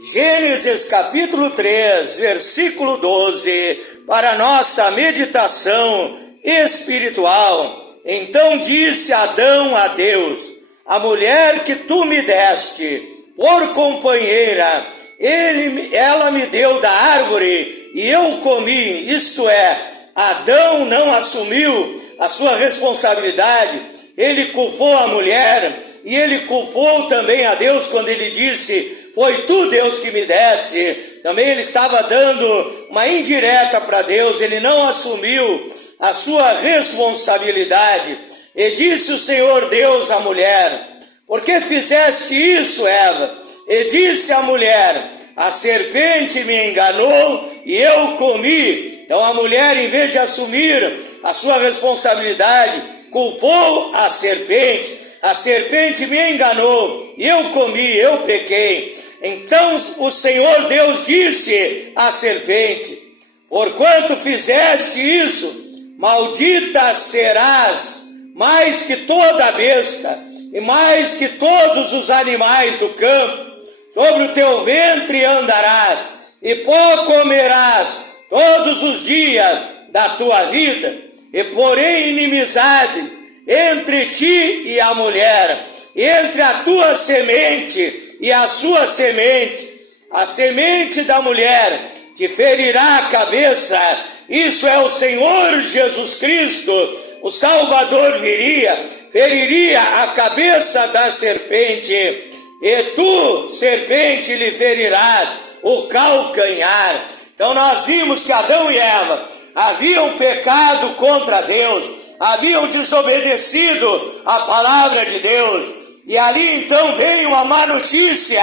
Gênesis capítulo 3, versículo 12, para nossa meditação espiritual. Então disse Adão a Deus: a mulher que tu me deste por companheira, ela me deu da árvore e eu comi. Isto é, Adão não assumiu a sua responsabilidade, ele culpou a mulher e ele culpou também a Deus quando ele disse: foi tu, Deus, que me desse. Também ele estava dando uma indireta para Deus, ele não assumiu a sua responsabilidade. E disse o Senhor Deus à mulher: por que fizeste isso, Eva? E disse a mulher: a serpente me enganou e eu comi. Então a mulher, em vez de assumir a sua responsabilidade, culpou a serpente. A serpente me enganou e eu comi, eu pequei. Então o Senhor Deus disse à serpente: porquanto fizeste isso, maldita serás mais que toda a besta e mais que todos os animais do campo. Sobre o teu ventre andarás e pó comerás todos os dias da tua vida. E porém inimizade entre ti e a mulher, entre a tua semente e a sua semente. A semente da mulher te ferirá a cabeça. Isso é o Senhor Jesus Cristo, o Salvador feriria a cabeça da serpente. E tu, serpente, lhe ferirás o calcanhar. Então nós vimos que Adão e Eva haviam pecado contra Deus, haviam desobedecido a palavra de Deus. E ali então veio uma má notícia: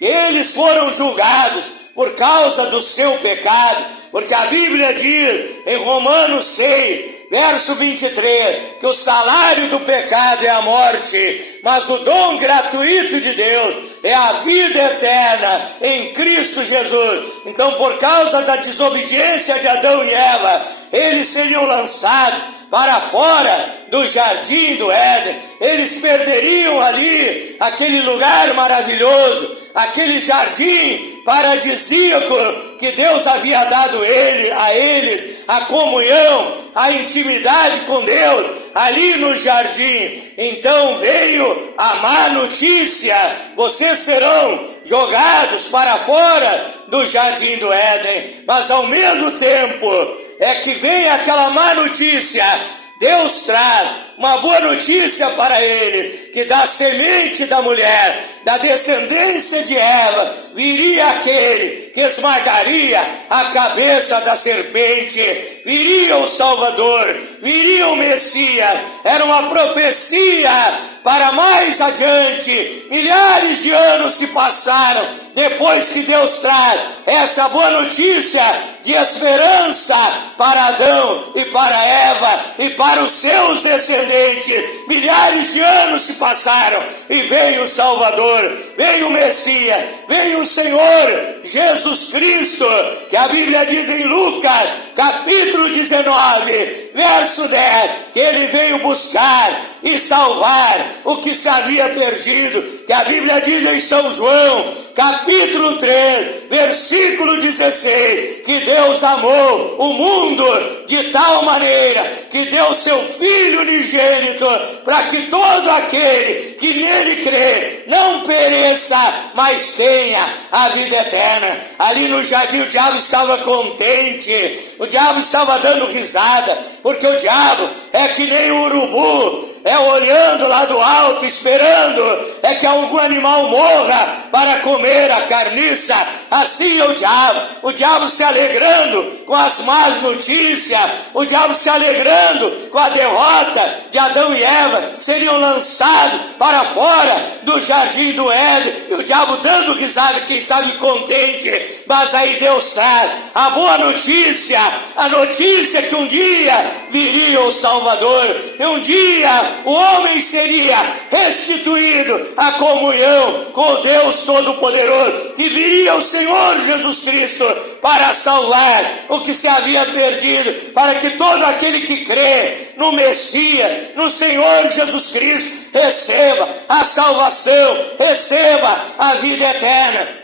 eles foram julgados por causa do seu pecado, porque a Bíblia diz em Romanos 6, verso 23, que o salário do pecado é a morte, mas o dom gratuito de Deus é a vida eterna em Cristo Jesus. Então, por causa da desobediência de Adão e Eva, eles seriam lançados para fora do jardim do Éden. Eles perderiam ali aquele lugar maravilhoso, aquele jardim paradisíaco que Deus havia dado a eles, a comunhão, a intimidade com Deus ali no jardim. Então veio a má notícia: vocês serão jogados para fora do jardim do Éden. Mas ao mesmo tempo é que vem aquela má notícia, Deus traz uma boa notícia para eles, que da semente da mulher, da descendência de Eva, viria aquele que esmagaria a cabeça da serpente, viria o Salvador, viria o Messias. Era uma profecia para mais adiante. Milhares de anos se passaram depois que Deus traz essa boa notícia de esperança para Adão e para Eva e para os seus descendentes. Milhares de anos se passaram e veio o Salvador, veio o Messias, veio o Senhor Jesus Cristo, que a Bíblia diz em Lucas capítulo 19, verso 10, que ele veio buscar e salvar o que se havia perdido, que a Bíblia diz em São João capítulo 3, versículo 16, que Deus amou o mundo de tal maneira que deu seu Filho unigênito, para que todo aquele que nele crê não pereça, mas tenha a vida eterna. Ali no jardim o diabo estava contente, o diabo estava dando risada, porque o diabo é que nem um urubu, olhando lá do alto, esperando que algum animal morra para comer a carniça. Assim é o diabo se alegrando com as más notícias, o diabo se alegrando com a derrota de Adão e Eva, seriam lançados para fora do jardim do Éden, e o diabo dando risada, quem sabe contente. Mas aí Deus traz a boa notícia, a notícia que um dia viria o Salvador, e um dia o homem seria restituído à comunhão com o Deus Todo-Poderoso, e viria o Senhor Jesus Cristo para salvar o que se havia perdido, para que todo aquele que crê no Messias, no Senhor Jesus Cristo, receba a salvação, receba a vida eterna.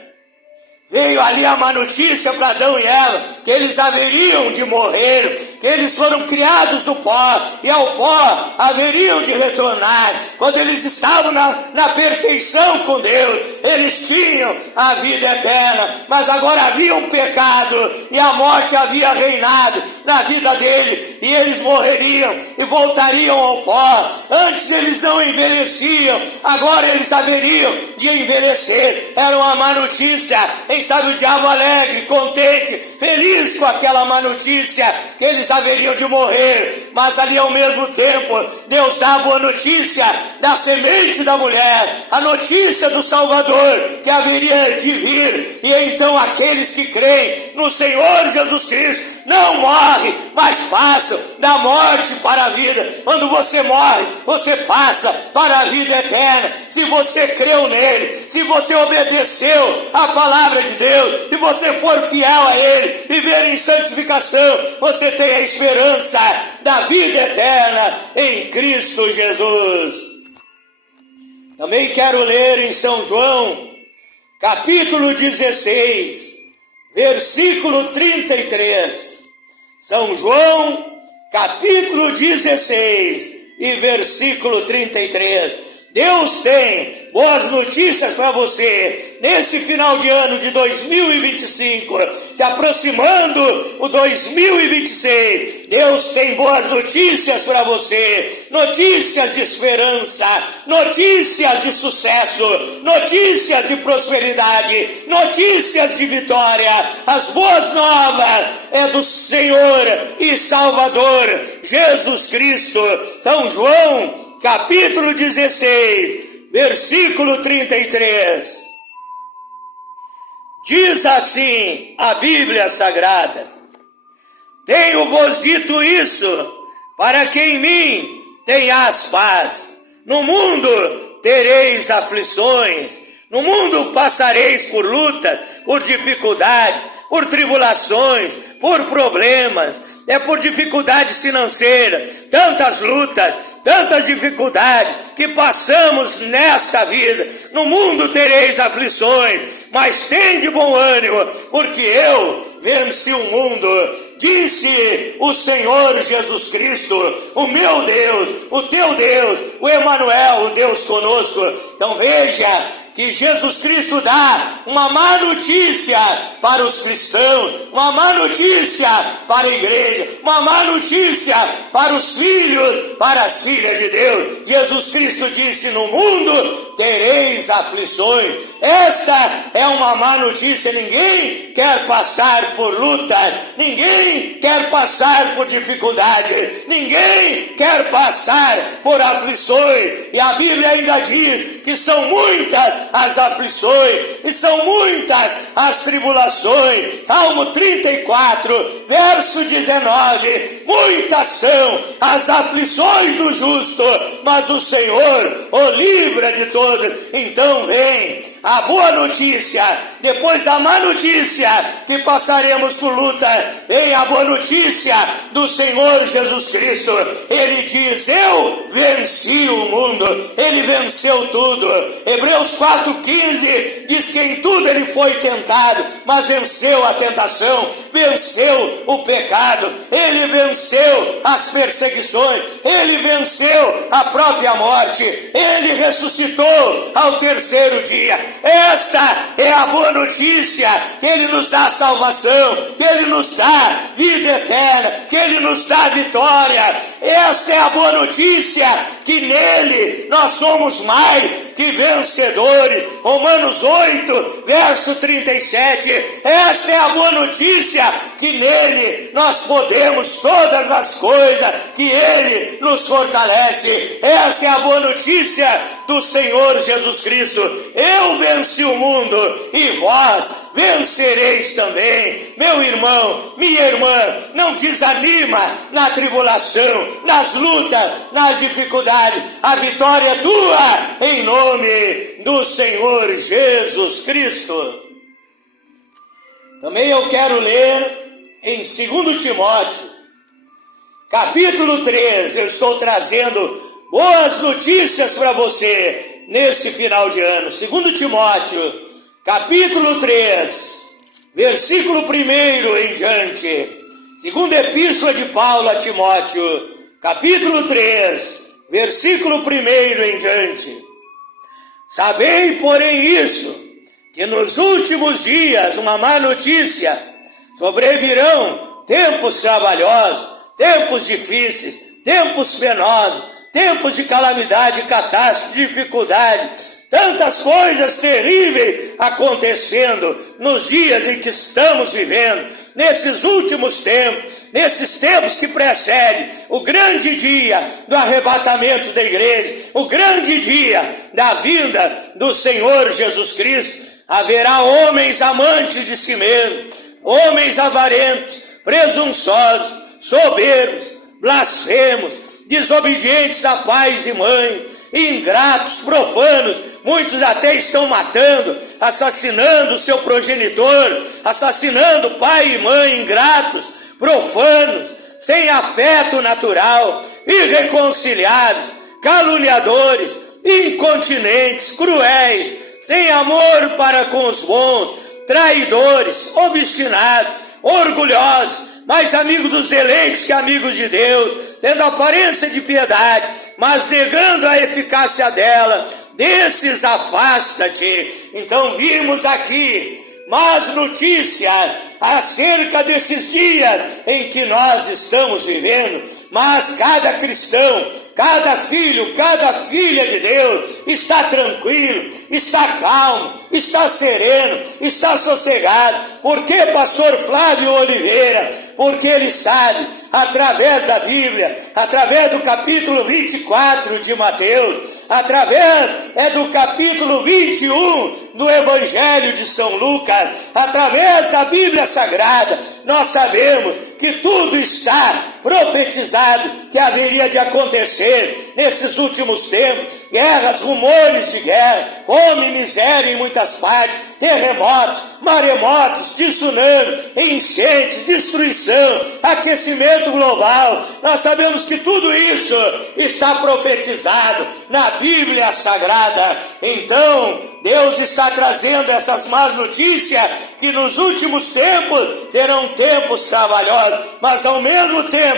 Veio ali a má notícia para Adão e Eva, que eles haveriam de morrer, que eles foram criados do pó, e ao pó haveriam de retornar. Quando eles estavam na perfeição com Deus, eles tinham a vida eterna, mas agora havia um pecado, e a morte havia reinado na vida deles, e eles morreriam e voltariam ao pó. Antes eles não envelheciam, agora eles haveriam de envelhecer. Era uma má notícia. Quem sabe o diabo alegre, contente, feliz com aquela má notícia, que eles haveriam de morrer, mas ali ao mesmo tempo, Deus dá a boa notícia da semente da mulher, a notícia do Salvador, que haveria de vir, e então aqueles que creem no Senhor Jesus Cristo, não morrem, mas passam da morte para a vida. Quando você morre, você passa para a vida eterna. Se você creu nele, se você obedeceu a palavra de Deus, se você for fiel a ele, viver em santificação, você tem a esperança da vida eterna em Cristo Jesus. Também quero ler em São João, capítulo 16, versículo 33. São João, capítulo 16 e versículo 33. Deus tem boas notícias para você nesse final de ano de 2025, se aproximando o 2026. Deus tem boas notícias para você, notícias de esperança, notícias de sucesso, notícias de prosperidade, notícias de vitória. As boas novas é do Senhor e Salvador Jesus Cristo. São João, capítulo 16, versículo 33. Diz assim a Bíblia Sagrada: tenho-vos dito isso, para que em mim tenhas paz. No mundo tereis aflições, no mundo passareis por lutas, por dificuldades, por tribulações, por problemas. É por dificuldades financeiras, tantas lutas, tantas dificuldades que passamos nesta vida. No mundo tereis aflições, mas tende bom ânimo, porque eu venci o mundo. Disse o Senhor Jesus Cristo, o meu Deus, o teu Deus, o Emanuel, o Deus conosco. Então veja que Jesus Cristo dá uma má notícia para os cristãos, uma má notícia para a igreja, uma má notícia para os filhos, para as filhas de Deus. Jesus Cristo disse: no mundo tereis aflições. Esta é uma má notícia. Ninguém quer passar por lutas, ninguém quer passar por dificuldades, ninguém quer passar por aflições. E a Bíblia ainda diz que são muitas as aflições e são muitas as tribulações. Salmo 34, verso 19: muitas são as aflições do justo, mas o Senhor o livra de todas. Então vem a boa notícia, depois da má notícia que passaremos por luta, vem a boa notícia do Senhor Jesus Cristo. Ele diz: eu venci o mundo, ele venceu tudo. Hebreus 4,15 diz que em tudo ele foi tentado, mas venceu a tentação, venceu o pecado, ele venceu as perseguições, ele venceu a própria morte, ele ressuscitou ao terceiro dia. Esta é a boa notícia, que ele nos dá salvação, que ele nos dá vida eterna, que ele nos dá vitória. Esta é a boa notícia, que nele nós somos mais que vencedores. Romanos 8, verso 37. Esta é a boa notícia, que nele nós podemos todas as coisas, que ele nos fortalece. Essa é a boa notícia do Senhor Jesus Cristo. Eu venci o mundo e vós vencereis também. Meu irmão, minha irmã, não desanima na tribulação, nas lutas, nas dificuldades. A vitória é tua, em nome do Senhor Jesus Cristo. Também eu quero ler em 2 Timóteo, capítulo 3. Eu estou trazendo boas notícias para você nesse final de ano. 2 Timóteo, capítulo 3, versículo 1 em diante. Segunda Epístola de Paulo a Timóteo, capítulo 3, versículo 1 em diante. Sabei, porém, isso, que nos últimos dias, uma má notícia, sobrevirão tempos trabalhosos, tempos difíceis, tempos penosos, tempos de calamidade, catástrofe, dificuldade, tantas coisas terríveis acontecendo nos dias em que estamos vivendo, nesses últimos tempos, nesses tempos que precedem o grande dia do arrebatamento da igreja, o grande dia da vinda do Senhor Jesus Cristo. Haverá homens amantes de si mesmos, homens avarentos, presunçosos, soberbos, blasfemos, desobedientes a pais e mães, ingratos, profanos. Muitos até estão matando, assassinando seu progenitor, assassinando pai e mãe, ingratos, profanos, sem afeto natural, irreconciliados, caluniadores, incontinentes, cruéis, sem amor para com os bons, traidores, obstinados, orgulhosos, mais amigos dos deleites que amigos de Deus, tendo aparência de piedade, mas negando a eficácia dela. Desses afasta-te. Então vimos aqui más notícias acerca desses dias em que nós estamos vivendo, mas cada cristão, cada filho, cada filha de Deus está tranquilo, está calmo, está sereno, está sossegado. Por que, pastor Flávio Oliveira? Porque ele sabe, através da Bíblia, através do capítulo 24 de Mateus, através do capítulo 21 do Evangelho de São Lucas, através da Bíblia Sagrada, nós sabemos que tudo está profetizado que haveria de acontecer nesses últimos tempos. Guerras, rumores de guerra, fome, miséria em muitas partes, terremotos, maremotos, tsunami, enchentes, destruição, aquecimento global. Nós sabemos que tudo isso está profetizado na Bíblia Sagrada. Então Deus está trazendo essas más notícias, que nos últimos tempos serão tempos trabalhosos, mas ao mesmo tempo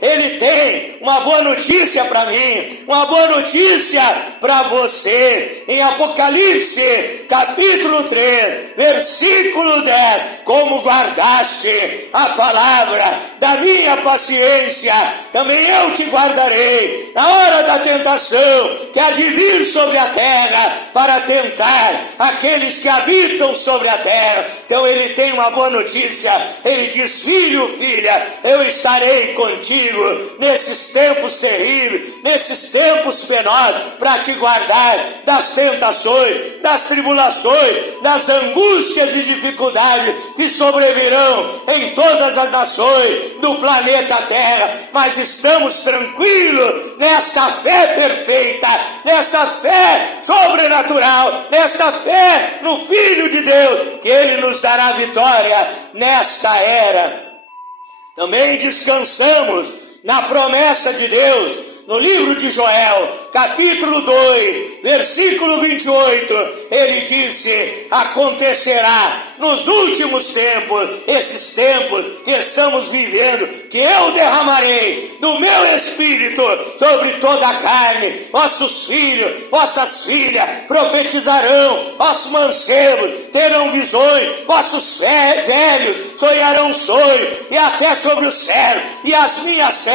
Ele tem uma boa notícia para mim, uma boa notícia para você. Em Apocalipse, capítulo 3, versículo 10, como guardaste a palavra da minha paciência, também eu te guardarei na hora da tentação que há de vir sobre a terra, para tentar aqueles que habitam sobre a terra. Então ele tem uma boa notícia. Ele diz: filho, filha, eu estarei contigo nesses tempos terríveis, nesses tempos penosos, para te guardar das tentações, das tribulações, das angústias e dificuldades que sobrevirão em todas as nações do planeta Terra. Mas estamos tranquilos nesta fé perfeita, nessa fé sobrenatural, nesta fé no Filho de Deus, que Ele nos dará vitória nesta era. Também descansamos na promessa de Deus. No livro de Joel, capítulo 2, versículo 28, ele disse: acontecerá nos últimos tempos, esses tempos que estamos vivendo, que eu derramarei do meu Espírito sobre toda a carne. Vossos filhos, vossas filhas profetizarão, vossos mancebos terão visões, vossos velhos sonharão sonhos, e até sobre os servos e as minhas servas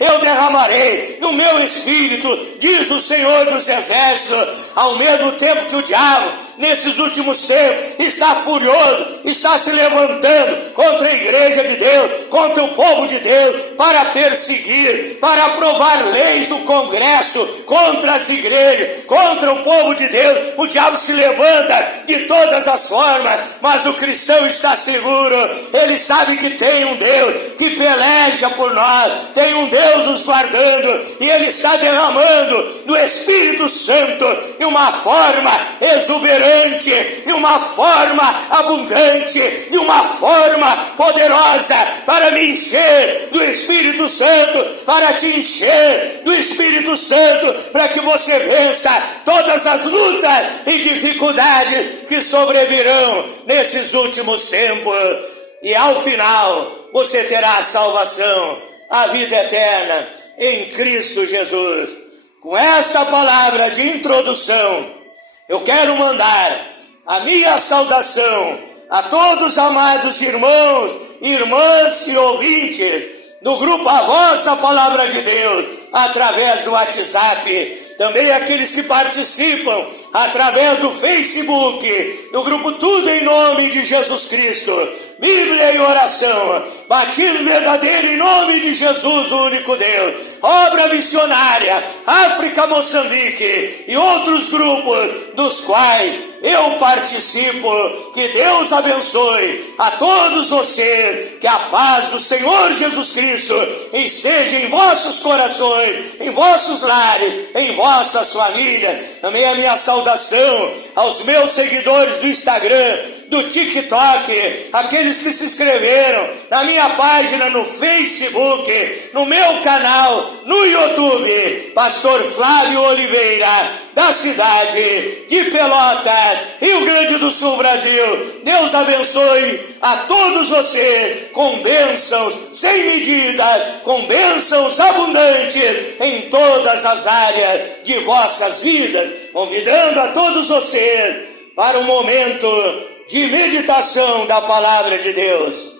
eu derramarei no meu Espírito, diz o Senhor dos Exércitos. Ao mesmo tempo que o diabo, nesses últimos tempos, está furioso, está se levantando contra a igreja de Deus, contra o povo de Deus, para perseguir, para aprovar leis no Congresso contra as igrejas, contra o povo de Deus. O diabo se levanta de todas as formas, mas o cristão está seguro. Ele sabe que tem um Deus que peleja por nós, tem um Deus nos guardando, e Ele está derramando do Espírito Santo de uma forma exuberante exuberante, de uma forma abundante, de uma forma poderosa, para me encher do Espírito Santo, para te encher do Espírito Santo, para que você vença todas as lutas e dificuldades que sobrevirão nesses últimos tempos. E ao final, você terá a salvação, a vida eterna em Cristo Jesus. Com esta palavra de introdução, eu quero mandar a minha saudação a todos os amados irmãos, irmãs e ouvintes do grupo A Voz da Palavra de Deus, através do WhatsApp. Também aqueles que participam através do Facebook, do grupo Tudo em Nome de Jesus Cristo, Bíblia e Oração, Batismo Verdadeiro em Nome de Jesus, o único Deus, Obra Missionária, África, Moçambique e outros grupos dos quais eu participo. Que Deus abençoe a todos vocês, que a paz do Senhor Jesus Cristo esteja em vossos corações, em vossos lares, em vossas famílias. Também a minha saudação aos meus seguidores do Instagram, do TikTok, aqueles que se inscreveram na minha página no Facebook, no meu canal no YouTube, Pastor Flávio Oliveira, da cidade de Pelotas, Rio Grande do Sul, Brasil. Deus abençoe a todos vocês com bênçãos sem medidas, com bênçãos abundantes em todas as áreas de vossas vidas, convidando a todos vocês para um momento de meditação da palavra de Deus.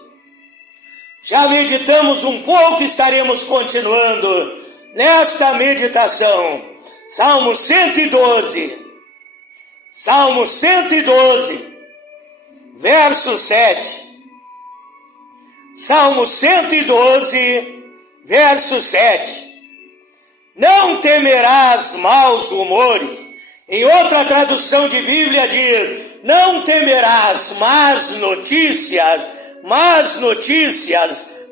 Já meditamos um pouco, estaremos continuando nesta meditação. Salmo 112, Salmo 112, verso 7. Salmo 112, verso 7. Não temerás maus rumores. Em outra tradução de Bíblia diz: não temerás más notícias,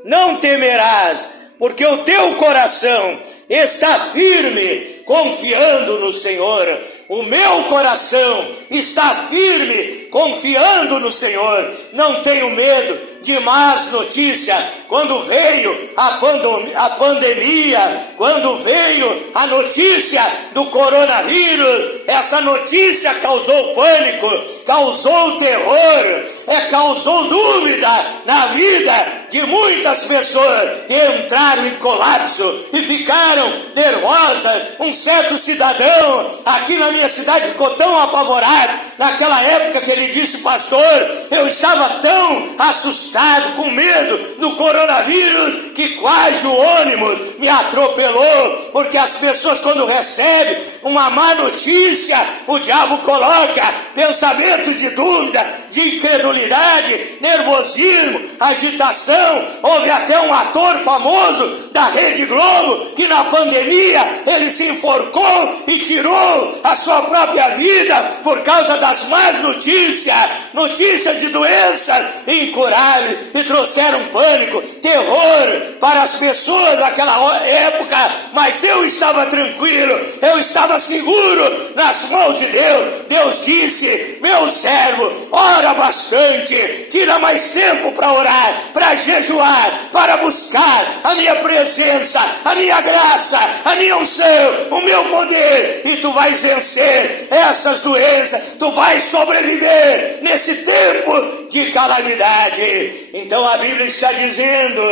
não temerás, porque o teu coração está firme, confiando no Senhor. O meu coração está firme, confiando no Senhor. Não tenho medo de más notícias. Quando veio a pandemia, quando veio a notícia do coronavírus, essa notícia causou pânico, causou terror, causou dúvida na vida de muitas pessoas que entraram em colapso e ficaram nervosas. Um certo cidadão aqui na minha cidade ficou tão apavorado naquela época que ele disse: pastor, eu estava tão assustado, com medo do coronavírus, que quase o ônibus me atropelou. Porque as pessoas, quando recebem uma má notícia, o diabo coloca pensamento de dúvida, de incredulidade, nervosismo, agitação. Houve até um ator famoso da Rede Globo que na pandemia ele se enforcou e tirou a sua própria vida por causa das más notícias de doenças incuráveis, e trouxeram pânico, terror para as pessoas naquela época. Mas eu estava tranquilo, eu estava seguro nas mãos de Deus. Deus disse: meu servo, ora bastante, tira mais tempo para orar, para jejuar, para buscar a minha presença, a minha graça, a minha unção, o meu poder, e tu vais vencer essas doenças, tu vais sobreviver nesse tempo de calamidade. Então a Bíblia está dizendo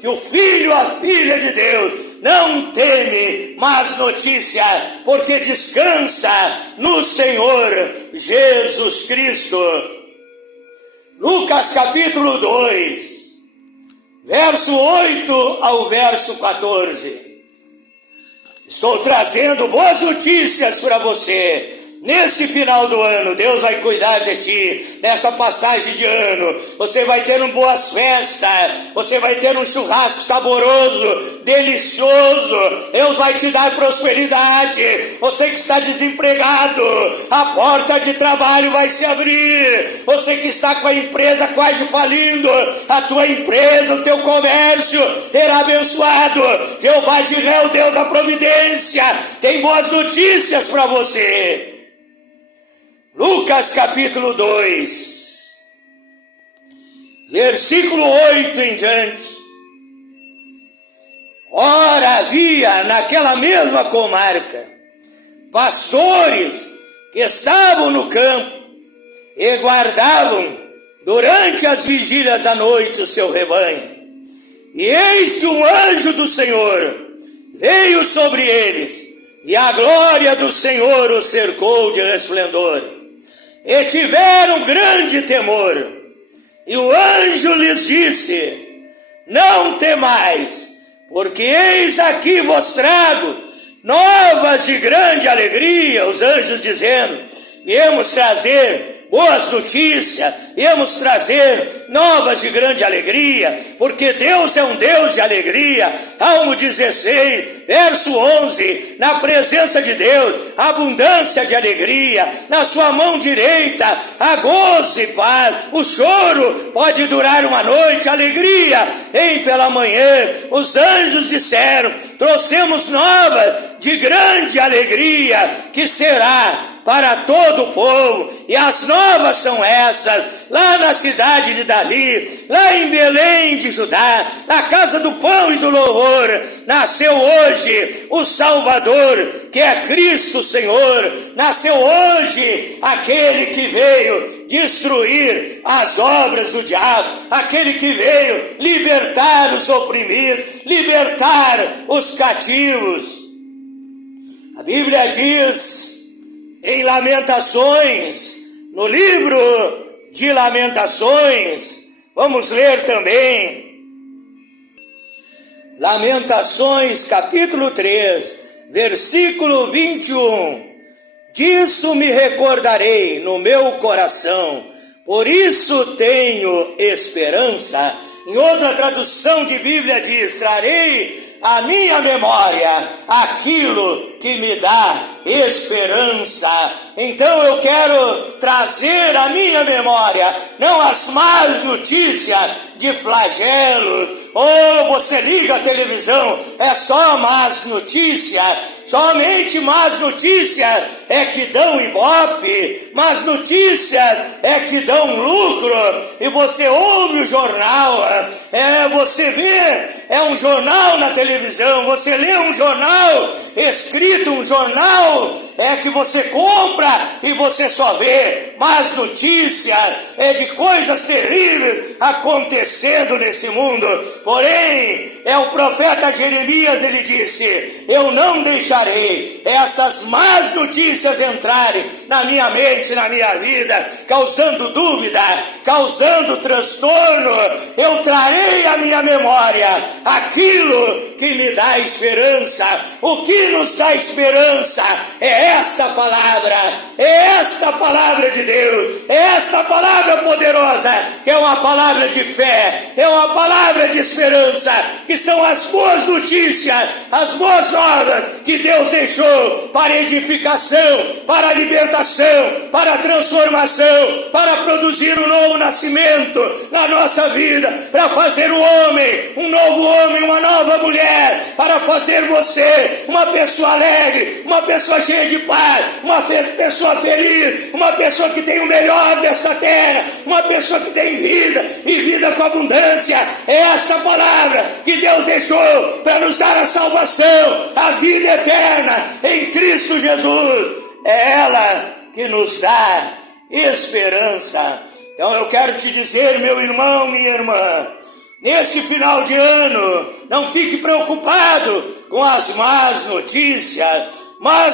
que o filho, a filha de Deus, não teme más notícias, porque descansa no Senhor Jesus Cristo. Lucas capítulo 2, verso 8 ao verso 14. Estou trazendo boas notícias para você. Nesse final do ano, Deus vai cuidar de ti. Nessa passagem de ano, você vai ter boas festas, você vai ter um churrasco saboroso, delicioso. Deus vai te dar prosperidade. Você que está desempregado, a porta de trabalho vai se abrir. Você que está com a empresa quase falindo, a tua empresa, o teu comércio será abençoado. Jeová Jireh, o Deus da providência, tem boas notícias para você. Lucas capítulo 2, versículo 8 em diante. Ora, havia naquela mesma comarca pastores que estavam no campo e guardavam durante as vigílias da noite o seu rebanho. E eis que um anjo do Senhor veio sobre eles, e a glória do Senhor os cercou de resplendor. E tiveram grande temor. E o anjo lhes disse: não temais, porque eis aqui vos trago novas de grande alegria. Os anjos dizendo: viemos trazer boas notícias, viemos trazer novas de grande alegria, porque Deus é um Deus de alegria. Salmo 16, verso 11, na presença de Deus, abundância de alegria, na sua mão direita, há gozo e paz. O choro pode durar uma noite, a alegria vem pela manhã. Os anjos disseram: trouxemos novas de grande alegria, que será para todo o povo. E as novas são essas: lá na cidade de Davi, lá em Belém de Judá, na casa do pão e do louvor, nasceu hoje o Salvador, que é Cristo Senhor. Nasceu hoje aquele que veio destruir as obras do diabo, aquele que veio libertar os oprimidos, libertar os cativos. A Bíblia diz em Lamentações, no livro de Lamentações, vamos ler também Lamentações capítulo 3, versículo 21. Disso me recordarei no meu coração, por isso tenho esperança. Em outra tradução de Bíblia diz: trarei à minha memória aquilo que me dá esperança. Então eu quero trazer à minha memória não as más notícias de flagelo. Ou você liga a televisão, é só más notícias, somente más notícias é que dão ibope, más notícias é que dão lucro. E você ouve o jornal, você vê, é um jornal na televisão, você lê um jornal escrito, um jornal é que você compra e você só vê más notícias, é de coisas terríveis acontecendo nesse mundo. Porém, é o profeta Jeremias, ele disse: eu não deixarei essas más notícias entrarem na minha mente, na minha vida, causando dúvida, causando transtorno. Eu trarei à minha memória aquilo que me dá esperança. O que nos dá esperança é esta palavra, é esta palavra de Deus, é esta palavra poderosa, que é uma palavra de fé, é uma palavra de esperança, que são as boas notícias, as boas novas que Deus deixou para edificação, para libertação, para transformação, para produzir um novo nascimento na nossa vida, para fazer o homem, um novo homem, uma nova mulher, para fazer você uma pessoa alegre, uma pessoa cheia de paz, uma pessoa feliz, uma pessoa que tem o melhor desta terra, uma pessoa que tem vida e vida com abundância. É esta palavra que Deus deixou para nos dar a salvação, a vida eterna em Cristo Jesus. É ela que nos dá esperança. Então eu quero te dizer, meu irmão, minha irmã, neste final de ano, não fique preocupado com as más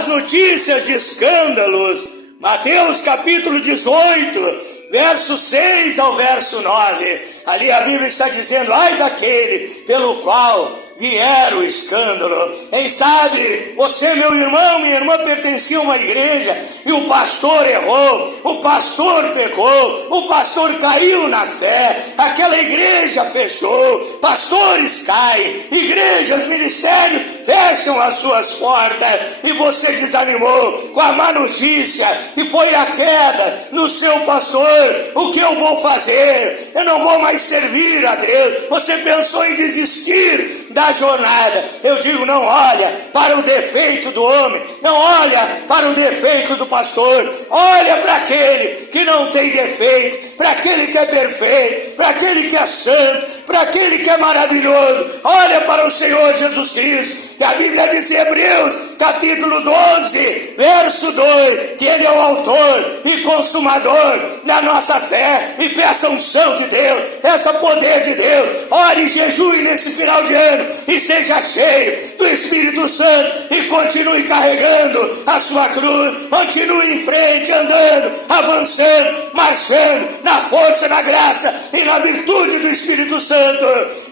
notícias de escândalos. Mateus capítulo 18, verso 6 ao verso 9, ali a Bíblia está dizendo: ai daquele pelo qual vier o escândalo. Quem sabe você, meu irmão, minha irmã, pertencia a uma igreja e o pastor errou, o pastor pecou, o pastor caiu na fé, aquela igreja fechou, pastores caem, igrejas, ministérios fecham as suas portas, e você desanimou com a má notícia e foi a queda no seu pastor. O que eu vou fazer? Eu não vou mais servir a Deus. Você pensou em desistir da na jornada, eu digo, não olha para o defeito do homem, não olha para o defeito do pastor, olha para aquele que não tem defeito, para aquele que é perfeito, para aquele que é santo, para aquele que é maravilhoso. Olha para o Senhor Jesus Cristo, que a Bíblia diz em Hebreus, capítulo 12, verso 2, que Ele é o autor e consumador da nossa fé, e peça a unção de Deus, peça poder de Deus, ore e jejue nesse final de ano, e seja cheio do Espírito Santo, e continue carregando a sua cruz, continue em frente, andando, avançando, marchando, na força, na graça e na virtude do Espírito Santo,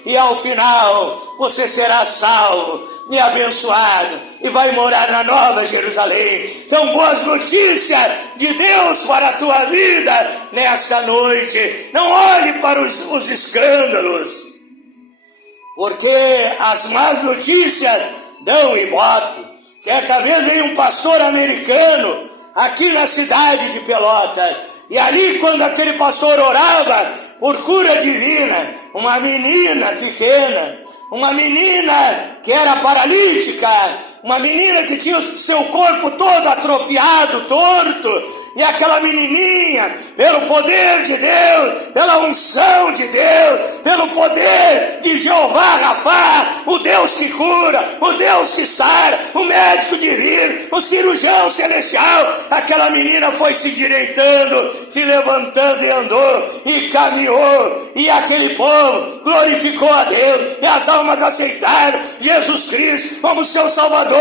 e ao final você será salvo e abençoado, e vai morar na Nova Jerusalém. São boas notícias de Deus para a tua vida nesta noite. Não olhe para os escândalos, porque as más notícias dão ibope. Certa vez veio um pastor americano aqui na cidade de Pelotas, e ali, quando aquele pastor orava por cura divina, uma menina pequena, uma menina que era paralítica, uma menina que tinha o seu corpo todo atrofiado, torto, e aquela menininha, pelo poder de Deus, pela unção de Deus, pelo poder de Jeová Rafá, o Deus que cura, o Deus que sara, o médico divino, o cirurgião celestial, aquela menina foi se endireitando, se levantando e andou, e caminhou, e aquele povo glorificou a Deus, e as almas aceitaram Jesus Cristo como seu Salvador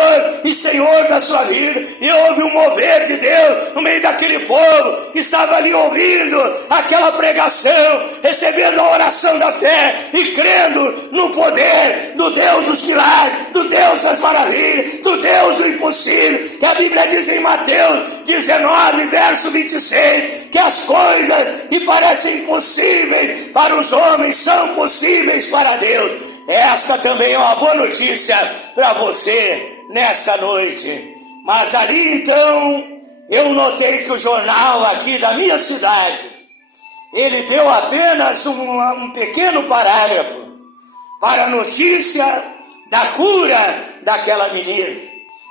e Senhor da sua vida, e houve um mover de Deus no meio daquele povo que estava ali ouvindo aquela pregação, recebendo a oração da fé e crendo no poder do Deus dos milagres, do Deus das maravilhas, do Deus do impossível, que a Bíblia diz em Mateus 19, verso 26, que as coisas que parecem impossíveis para os homens são possíveis para Deus. Esta também é uma boa notícia para você nesta noite. Mas ali então, eu notei que o jornal aqui da minha cidade, ele deu apenas um pequeno parágrafo para a notícia da cura daquela menina.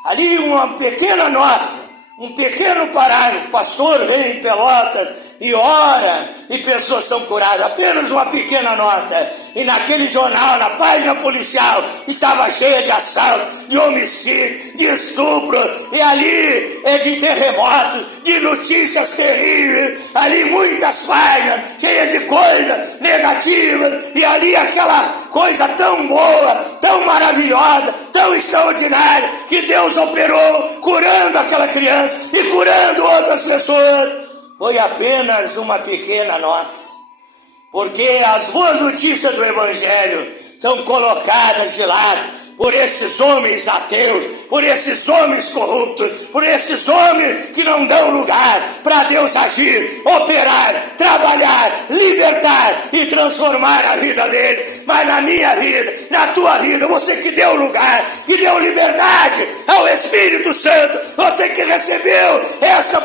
Ali uma pequena nota, um pequeno parágrafo, pastor vem em Pelotas e ora, e pessoas são curadas, apenas uma pequena nota, e naquele jornal, na página policial, estava cheia de assalto, de homicídio, de estupro, e ali é de terremotos, de notícias terríveis, ali muitas páginas, cheias de coisas negativas, e ali aquela coisa tão boa, tão maravilhosa, tão extraordinária, que Deus operou, curando aquela criança, e curando outras pessoas. Foi apenas uma pequena nota, porque as boas notícias do Evangelho são colocadas de lado por esses homens ateus, por esses homens corruptos, por esses homens que não dão lugar para Deus agir, operar, trabalhar, libertar e transformar a vida deles. Mas na minha vida, na tua vida, você que deu lugar, que deu liberdade ao Espírito Santo, você que recebeu essa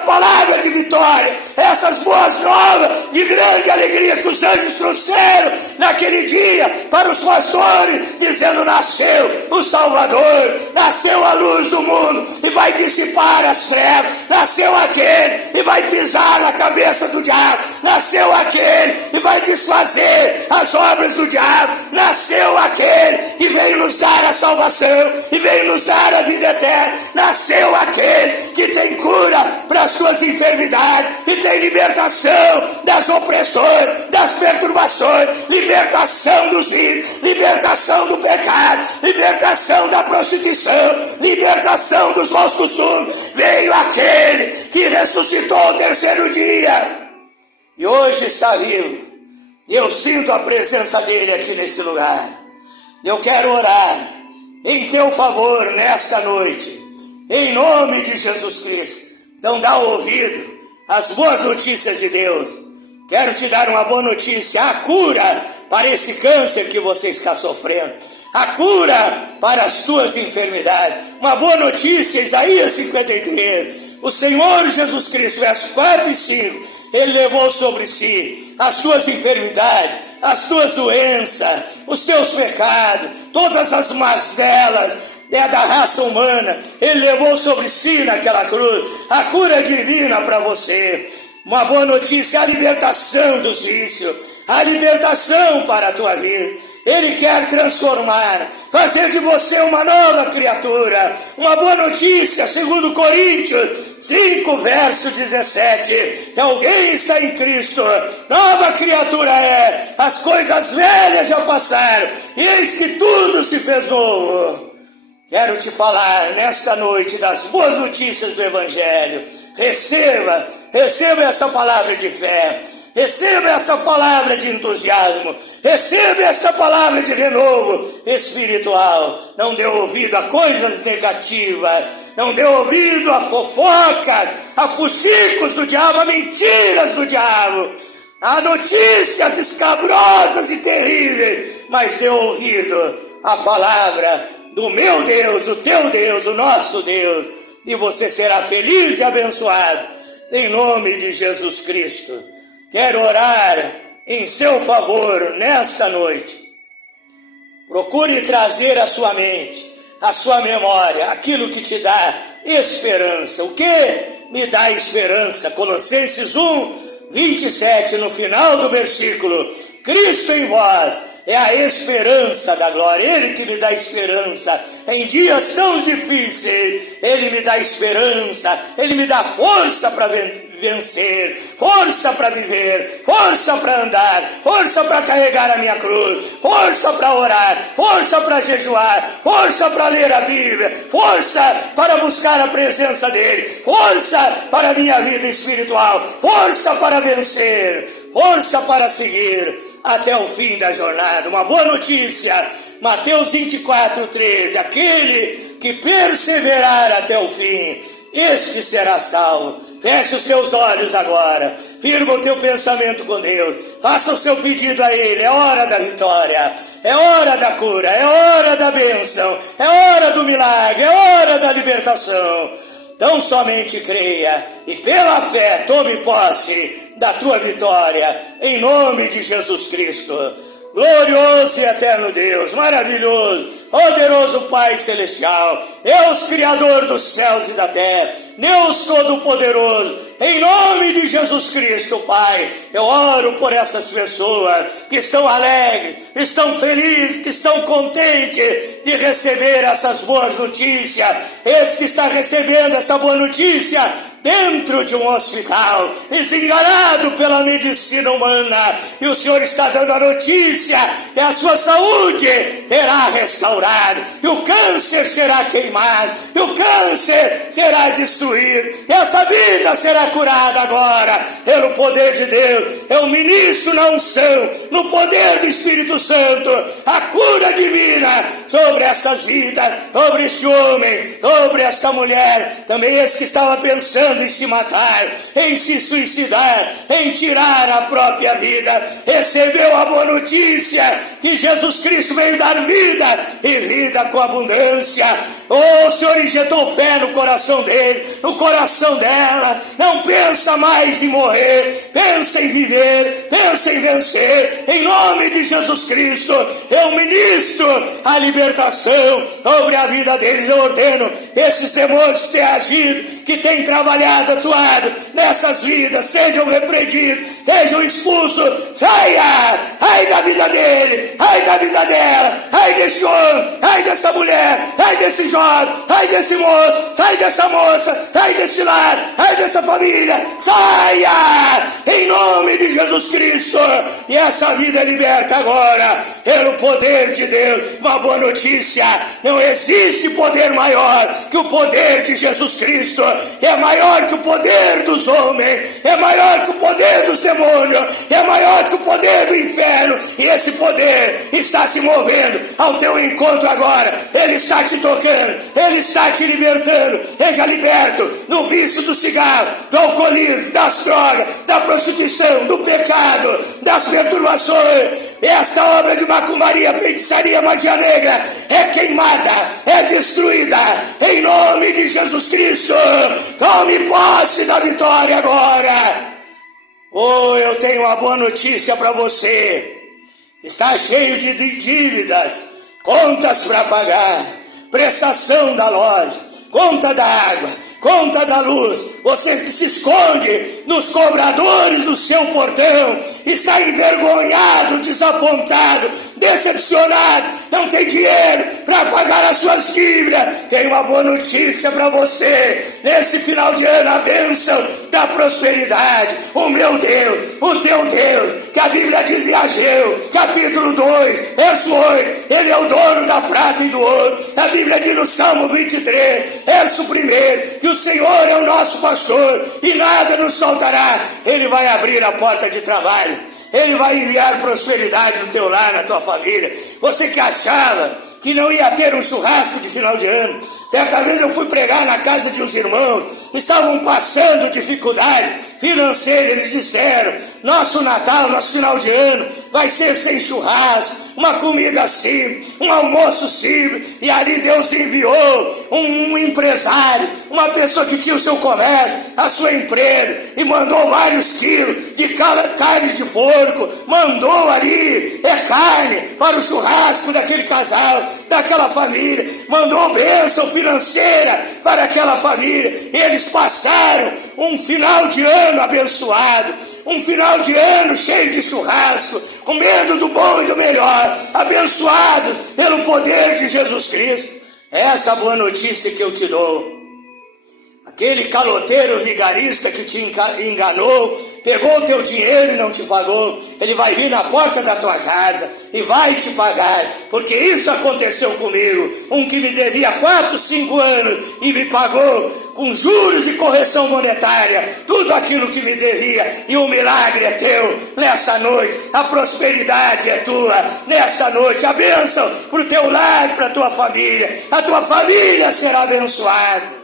palavra de vitória, essas boas novas de grande alegria que os anjos trouxeram naquele dia para os pastores, dizendo: nasceu o Salvador, nasceu a luz do mundo e vai dissipar as trevas, nasceu aquele e vai pisar na cabeça do diabo, nasceu aquele e vai desfazer as obras do diabo, nasceu aquele que veio nos dar a salvação e veio nos dar a vida eterna, nasceu aquele que tem cura para as tuas enfermidades e tem libertação das opressões, das perturbações, libertação dos vícios, libertação do pecado, libertação da prostituição, libertação dos maus costumes. Veio aquele que ressuscitou ao terceiro dia e hoje está vivo. Eu sinto a presença dele aqui nesse lugar. Eu quero orar em teu favor nesta noite, em nome de Jesus Cristo. Então dá ouvido às boas notícias de Deus, Quero te dar uma boa notícia, a cura para esse câncer que você está sofrendo, a cura para as tuas enfermidades. Uma boa notícia, Isaías 53, o Senhor Jesus Cristo, versos 4 e 5, Ele levou sobre si as tuas enfermidades, as tuas doenças, os teus pecados, todas as mazelas da raça humana, Ele levou sobre si naquela cruz, a cura divina para você. Uma boa notícia, a libertação dos vícios, a libertação para a tua vida. Ele quer transformar, fazer de você uma nova criatura. Uma boa notícia, segundo Coríntios 5, verso 17. Que alguém está em Cristo, nova criatura é, as coisas velhas já passaram, e eis que tudo se fez novo. Quero te falar nesta noite das boas notícias do Evangelho. Receba essa palavra de fé. Receba essa palavra de entusiasmo. Receba esta palavra de renovo espiritual. Não dê ouvido a coisas negativas. Não dê ouvido a fofocas, a fuxicos do diabo, a mentiras do diabo, a notícias escabrosas e terríveis. Mas dê ouvido à palavra do meu Deus, do teu Deus, do nosso Deus, e você será feliz e abençoado, em nome de Jesus Cristo. Quero orar em seu favor nesta noite. Procure trazer à sua mente, à sua memória, aquilo que te dá esperança. O que me dá esperança? Colossenses 1, 27, no final do versículo: Cristo em vós é a esperança da glória. Ele que me dá esperança em dias tão difíceis. Ele me dá esperança, Ele me dá força para vencer, força para viver, força para andar, força para carregar a minha cruz, força para orar, força para jejuar, força para ler a Bíblia, força para buscar a presença dEle, força para a minha vida espiritual, força para vencer, força para seguir até o fim da jornada. Uma boa notícia, Mateus 24, 13, aquele que perseverar até o fim, este será salvo. Feche os teus olhos agora, firma o teu pensamento com Deus, faça o seu pedido a Ele. É hora da vitória, é hora da cura, é hora da bênção, é hora do milagre, é hora da libertação. Então somente creia e pela fé tome posse da tua vitória, em nome de Jesus Cristo. Glorioso e eterno Deus, maravilhoso, poderoso Pai Celestial, Deus Criador dos céus e da terra, Deus Todo-Poderoso, em nome de Jesus Cristo, Pai, eu oro por essas pessoas que estão alegres, estão felizes, que estão contentes de receber essas boas notícias. Esse que está recebendo essa boa notícia dentro de um hospital, desenganado pela medicina humana, e o Senhor está dando a notícia que a sua saúde será restaurada, e o câncer será queimado, e o câncer será destruído, e essa vida será curada agora, pelo poder de Deus. Eu ministro na unção, no poder do Espírito Santo, a cura divina sobre essas vidas, sobre este homem, sobre esta mulher, também esse que estava pensando em se matar, em se suicidar, em tirar a própria vida, recebeu a boa notícia que Jesus Cristo veio dar vida e vida com abundância. O Senhor injetou fé no coração dele, no coração dela. Não pensa mais em morrer, pensa em viver, pensa em vencer. Em nome de Jesus Cristo, eu ministro a libertação sobre a vida deles. Eu ordeno esses demônios que têm agido, que têm trabalhado, atuado nessas vidas, sejam repreendidos, sejam expulsos. Saia, ai da vida dele, ai da vida dela, ai desse homem, ai dessa mulher, ai desse jovem, ai desse moço, ai dessa moça, ai desse lar, ai dessa família. Saia em nome de Jesus Cristo, e essa vida é liberta agora pelo poder de Deus. Uma boa notícia: não existe poder maior que o poder de Jesus Cristo. É maior que o poder dos homens, é maior que o poder dos demônios, é maior que o poder poder do inferno, e esse poder está se movendo ao teu encontro agora. Ele está te tocando, ele está te libertando. Seja liberto do vício do cigarro, do alcoolismo, das drogas, da prostituição, do pecado, das perturbações. Esta obra de macumbaria, feitiçaria, magia negra é queimada, é destruída em nome de Jesus Cristo. Tome posse da vitória agora. Oh, eu tenho uma boa notícia para você. Está cheio de dívidas, contas para pagar, prestação da loja, conta da água, conta da luz. Você que se esconde nos cobradores do seu portão, está envergonhado, desapontado, decepcionado, não tem dinheiro para pagar as suas dívidas. Tenho uma boa notícia para você. Nesse final de ano, a bênção da prosperidade. O meu Deus, o teu Deus, que a Bíblia diz em Ageu, capítulo 2, verso 8, ele é o dono da prata e do ouro. A Bíblia diz no Salmo 23, verso 1, que o Senhor é o nosso pastor e nada nos faltará. Ele vai abrir a porta de trabalho, ele vai enviar prosperidade no teu lar, na tua família. Você que achava que não ia ter um churrasco de final de ano, certa vez eu fui pregar na casa de uns irmãos, estavam passando dificuldade financeira. Eles disseram: nosso Natal, nosso final de ano vai ser sem churrasco, uma comida simples, um almoço simples. E ali Deus enviou um empresário, uma pessoa que tinha o seu comércio, a sua empresa, e mandou vários quilos de carne de porco, mandou ali carne para o churrasco daquele casal, daquela família, mandou bênção financeira para aquela família. E eles passaram um final de ano abençoado, um final de ano cheio de churrasco, comendo do bom e do melhor, abençoados pelo poder de Jesus Cristo. Essa é a boa notícia que eu te dou. Aquele caloteiro vigarista que te enganou, pegou o teu dinheiro e não te pagou, ele vai vir na porta da tua casa e vai te pagar, porque isso aconteceu comigo. Um que me devia 4, 5 anos e me pagou com juros e correção monetária tudo aquilo que me devia, e o milagre é teu nessa noite, a prosperidade é tua nessa noite, a bênção para o teu lar, para a tua família será abençoada.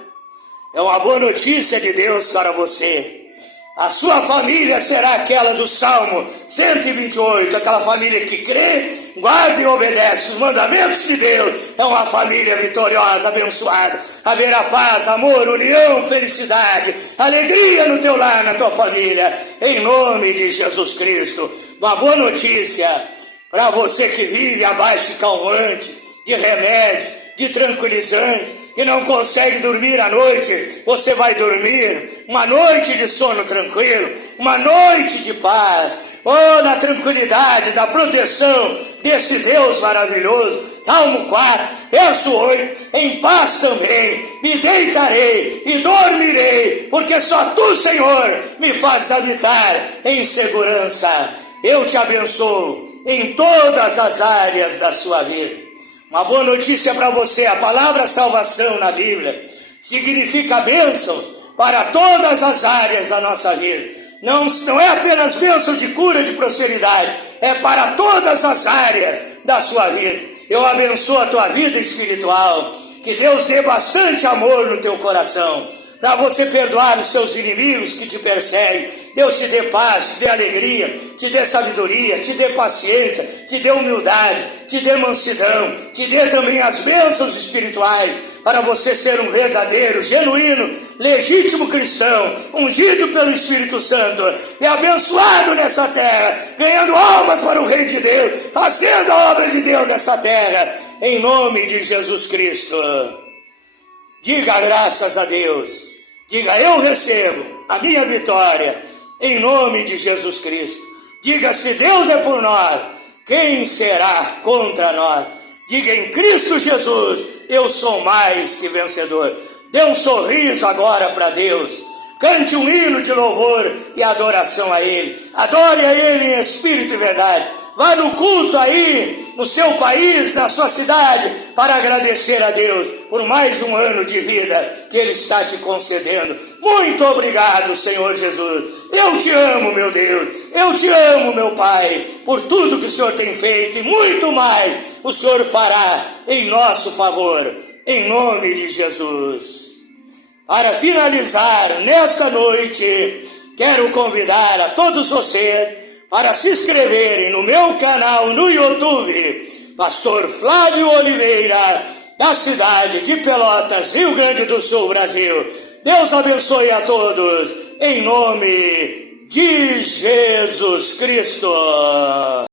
É uma boa notícia de Deus para você. A sua família será aquela do Salmo 128, aquela família que crê, guarda e obedece os mandamentos de Deus. É uma família vitoriosa, abençoada. Haverá paz, amor, união, felicidade, alegria no teu lar, na tua família, em nome de Jesus Cristo. Uma boa notícia para você que vive abaixo de calmante, de remédio, de tranquilizantes, que não consegue dormir à noite. Você vai dormir uma noite de sono tranquilo, uma noite de paz, na tranquilidade da proteção desse Deus maravilhoso. Salmo 4, verso 8, em paz também me deitarei e dormirei, porque só tu, Senhor, me fazes habitar em segurança. Eu te abençoo em todas as áreas da sua vida. Uma boa notícia para você: a palavra salvação na Bíblia significa bênçãos para todas as áreas da nossa vida. Não é apenas bênção de cura, de prosperidade, é para todas as áreas da sua vida. Eu abençoo a tua vida espiritual, que Deus dê bastante amor no teu coração, para você perdoar os seus inimigos que te perseguem. Deus te dê paz, te dê alegria, te dê sabedoria, te dê paciência, te dê humildade, te dê mansidão, te dê também as bênçãos espirituais, para você ser um verdadeiro, genuíno, legítimo cristão, ungido pelo Espírito Santo e abençoado nessa terra, ganhando almas para o Reino de Deus, fazendo a obra de Deus nessa terra, em nome de Jesus Cristo. Diga graças a Deus. Diga: eu recebo a minha vitória em nome de Jesus Cristo. Diga: se Deus é por nós, quem será contra nós? Diga: em Cristo Jesus eu sou mais que vencedor. Dê um sorriso agora para Deus. Cante um hino de louvor e adoração a Ele. Adore a Ele em espírito e verdade. Vá no culto aí no seu país, na sua cidade, para agradecer a Deus por mais um ano de vida que Ele está te concedendo. Muito obrigado, Senhor Jesus. Eu te amo, meu Deus. Eu te amo, meu Pai, por tudo que o Senhor tem feito e muito mais o Senhor fará em nosso favor, em nome de Jesus. Para finalizar, nesta noite, quero convidar a todos vocês para se inscreverem no meu canal no YouTube, Pastor Flávio Oliveira, da cidade de Pelotas, Rio Grande do Sul, Brasil. Deus abençoe a todos, em nome de Jesus Cristo.